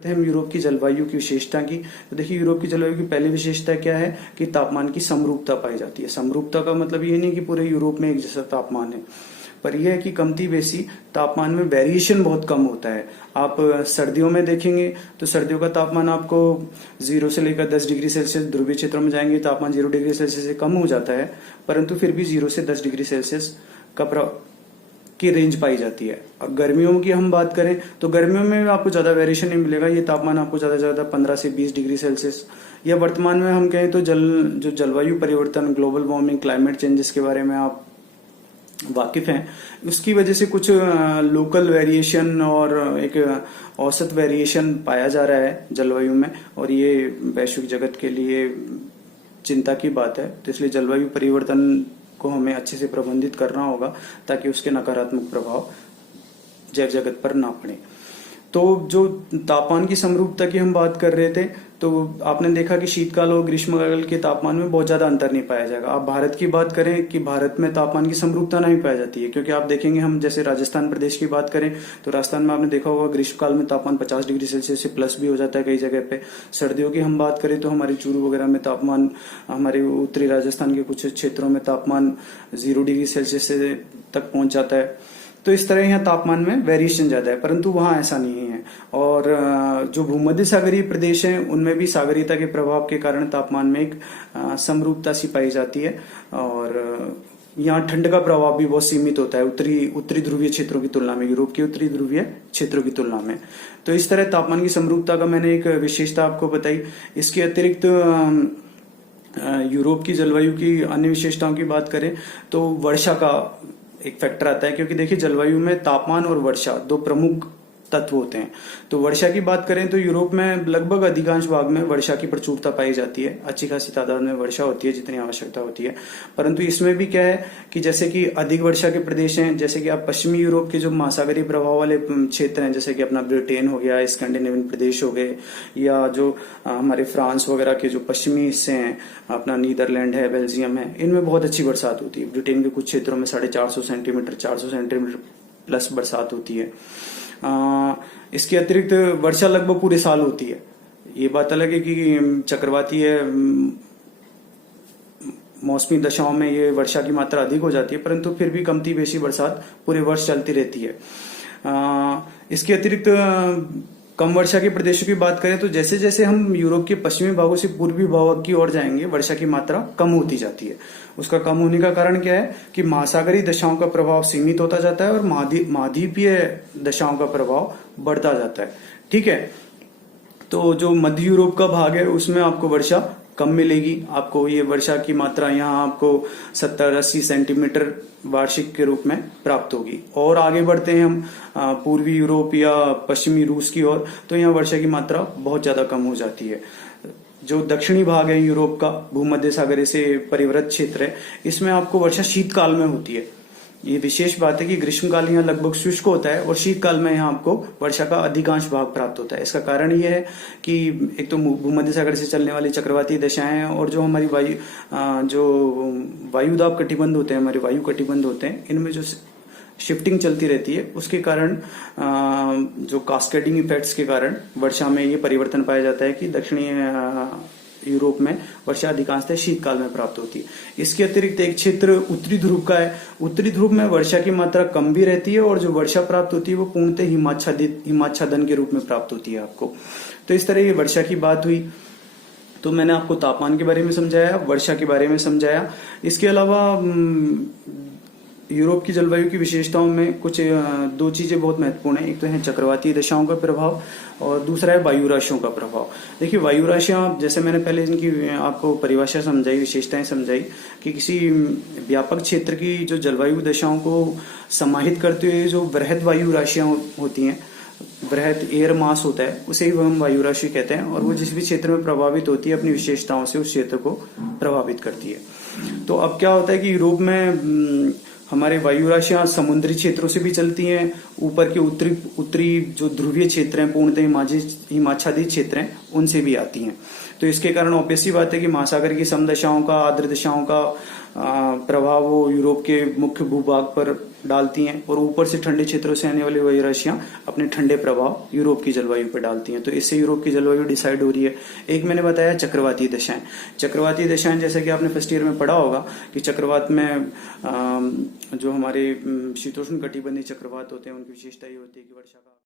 हम यूरोप की जलवायु की विशेषता की। तो देखिए, यूरोप की जलवायु की पहली विशेषता क्या है कि तापमान की समरूपता पाई जाती है। समरूपता का मतलब ये नहीं कि पूरे यूरोप में एक जैसा तापमान है, पर यह है कि कमती बेसी तापमान में वेरिएशन बहुत कम होता है। आप सर्दियों में देखेंगे तो सर्दियों का तापमान आपको 0 से लेकर 10 डिग्री सेल्सियस, ध्रुवीय क्षेत्रों में जाएंगे तापमान 0 डिग्री सेल्सियस से कम हो जाता है, परंतु फिर भी 0 से 10 डिग्री सेल्सियस की रेंज पाई जाती है। अब गर्मियों की हम बात करें तो गर्मियों में आपको ज्यादा वेरिएशन नहीं मिलेगा। ये तापमान आपको ज्यादा से ज्यादा 15 से 20 डिग्री सेल्सियस, या वर्तमान में हम कहें तो जो जलवायु परिवर्तन, ग्लोबल वार्मिंग, क्लाइमेट चेंजेस के बारे में आप वाकिफ हैं, उसकी वजह से कुछ लोकल वेरिएशन और एक औसत वेरिएशन पाया जा रहा है जलवायु में, और ये वैश्विक जगत के लिए चिंता की बात है। तो इसलिए जलवायु परिवर्तन को हमें अच्छे से प्रबंधित करना होगा ताकि उसके नकारात्मक प्रभाव जैव जगत पर ना पड़े। तो जो तापमान की समरूपता की हम बात कर रहे थे, तो आपने देखा कि शीतकाल और ग्रीष्मकाल के तापमान में बहुत ज्यादा अंतर नहीं पाया जाएगा। आप भारत की बात करें कि भारत में तापमान की समरूपता नहीं पाई जाती है, क्योंकि आप देखेंगे, हम जैसे राजस्थान प्रदेश की बात करें तो राजस्थान में आपने देखा होगा ग्रीष्मकाल में तापमान 50 डिग्री सेल्सियस से प्लस भी हो जाता है कई जगह पे। सर्दियों की हम बात करें तो हमारे चूरू वगैरह में तापमान, हमारे उत्तरी राजस्थान के कुछ क्षेत्रों में तापमान 0 डिग्री सेल्सियस से तक पहुंच जाता है। तो इस तरह यहाँ तापमान में वेरिएशन ज्यादा है, परंतु वहाँ ऐसा नहीं है। और जो भूमध्य सागरीय प्रदेश हैं उनमें भी सागरीयता के प्रभाव के कारण तापमान में एक समरूपता सी पाई जाती है, और यहाँ ठंड का प्रभाव भी बहुत सीमित होता है उत्तरी ध्रुवीय क्षेत्रों की तुलना में, यूरोप के उत्तरी ध्रुवीय क्षेत्रों की तुलना में। तो इस तरह तापमान की समरूपता का मैंने एक विशेषता आपको बताई। इसके अतिरिक्त यूरोप की जलवायु की अन्य विशेषताओं की बात करें तो वर्षा का एक फैक्टर आता है, क्योंकि देखिए जलवायु में तापमान और वर्षा दो प्रमुख तत्व होते हैं। तो वर्षा की बात करें तो यूरोप में लगभग अधिकांश भाग में वर्षा की प्रचुरता पाई जाती है, अच्छी खासी तादाद में वर्षा होती है जितनी आवश्यकता होती है। परंतु इसमें भी क्या है कि जैसे कि अधिक वर्षा के प्रदेश हैं, जैसे कि आप पश्चिमी यूरोप के जो महासागरीय प्रभाव वाले क्षेत्र हैं, जैसे कि अपना ब्रिटेन हो गया, स्कैंडिनेवियन प्रदेश हो गए, या जो हमारे फ्रांस वगैरह के जो पश्चिमी हिस्से हैं, अपना नीदरलैंड है, बेल्जियम है, इनमें बहुत अच्छी बरसात होती है। ब्रिटेन के कुछ क्षेत्रों में 450 सेंटीमीटर, 400 सेंटीमीटर प्लस बरसात होती है। इसके अतिरिक्त वर्षा लगभग पूरे साल होती है। ये बात अलग है कि चक्रवाती है, मौसमी दशाओं में ये वर्षा की मात्रा अधिक हो जाती है, परंतु फिर भी कमती बेशी बरसात पूरे वर्ष चलती रहती है। इसके अतिरिक्त कम वर्षा के प्रदेशों की बात करें तो जैसे जैसे हम यूरोप के पश्चिमी भागों से पूर्वी भाग की ओर जाएंगे, वर्षा की मात्रा कम होती जाती है। उसका कम होने का कारण क्या है कि महासागरीय दशाओं का प्रभाव सीमित होता जाता है और महाद्वीपीय दशाओं का प्रभाव बढ़ता जाता है। ठीक है, तो जो मध्य यूरोप का भाग है उसमें आपको वर्षा कम मिलेगी। आपको ये वर्षा की मात्रा यहाँ आपको 70-80 सेंटीमीटर वार्षिक के रूप में प्राप्त होगी। और आगे बढ़ते हैं हम पूर्वी यूरोप या पश्चिमी रूस की ओर, तो यहाँ वर्षा की मात्रा बहुत ज्यादा कम हो जाती है। जो दक्षिणी भाग है यूरोप का, भूमध्य सागर से परिवृत क्षेत्र है, इसमें आपको वर्षा शीतकाल में होती है। ये विशेष बात है कि ग्रीष्मकाल यहाँ लगभग शुष्क होता है और शीतकाल में यहाँ आपको वर्षा का अधिकांश भाग प्राप्त होता है। इसका कारण ये है कि एक तो भूमध्य सागर से चलने वाली चक्रवाती दशाएं हैं, और जो हमारी वायुदाब कटिबंध होते हैं, हमारे वायु कटिबंध होते हैं, इनमें जो शिफ्टिंग चलती रहती है, उसके कारण जो कास्केडिंग इफेक्ट्स के कारण वर्षा में ये परिवर्तन पाया जाता है कि दक्षिणी यूरोप में वर्षा अधिकांशतः शीतकाल में प्राप्त होती है। इसके अतिरिक्त एक क्षेत्र उत्तरी ध्रुव का है। उत्तरी ध्रुव में वर्षा की मात्रा कम भी रहती है, और जो वर्षा प्राप्त होती है वो पूर्णतः हिमाच्छादन के रूप में प्राप्त होती है आपको। तो इस तरह ये वर्षा की बात हुई। तो मैंने आपको तापमान के बारे में समझाया, वर्षा के बारे में समझाया। इसके अलावा यूरोप की जलवायु की विशेषताओं में कुछ दो चीजें बहुत महत्वपूर्ण है। एक तो है चक्रवाती दशाओं का प्रभाव, और दूसरा है वायु राशियों का प्रभाव। देखिए वायु राशियां, जैसे मैंने पहले इनकी आपको परिभाषा समझाई, विशेषताएं समझाई, कि किसी व्यापक क्षेत्र की जो जलवायु दशाओं को समाहित करते हुए जो वृहद वायु राशियां होती हैं, वृहद एयर मास होता है, उसे ही हम वायु राशि कहते हैं, और वो जिस भी क्षेत्र में प्रभावित होती है अपनी विशेषताओं से उस क्षेत्र को प्रभावित करती है। तो अब क्या होता है कि यूरोप में हमारे वायु राशियां समुद्री क्षेत्रों से भी चलती हैं, ऊपर के उत्तरी जो ध्रुवीय क्षेत्र हैं, पूर्णतः हिमाच्छादित क्षेत्र हैं, उनसे भी आती हैं। तो इसके कारण ऑब्वियसली बात है कि महासागर की समदशाओं का, आर्द्र दशाओं का प्रभाव वो यूरोप के मुख्य भूभाग पर डालती हैं और ऊपर से ठंडे क्षेत्रों से आने वाली वही राशियां अपने ठंडे प्रभाव यूरोप की जलवायु पर डालती हैं। तो इससे यूरोप की जलवायु डिसाइड हो रही है। एक मैंने बताया चक्रवाती दशाएं। चक्रवाती दशाएं जैसे कि आपने फर्स्ट ईयर में पढ़ा होगा कि चक्रवात में जो हमारे शीतोष्ण कटिबंधीय चक्रवात होते हैं उनकी विशेषता ये होती है कि वर्षा का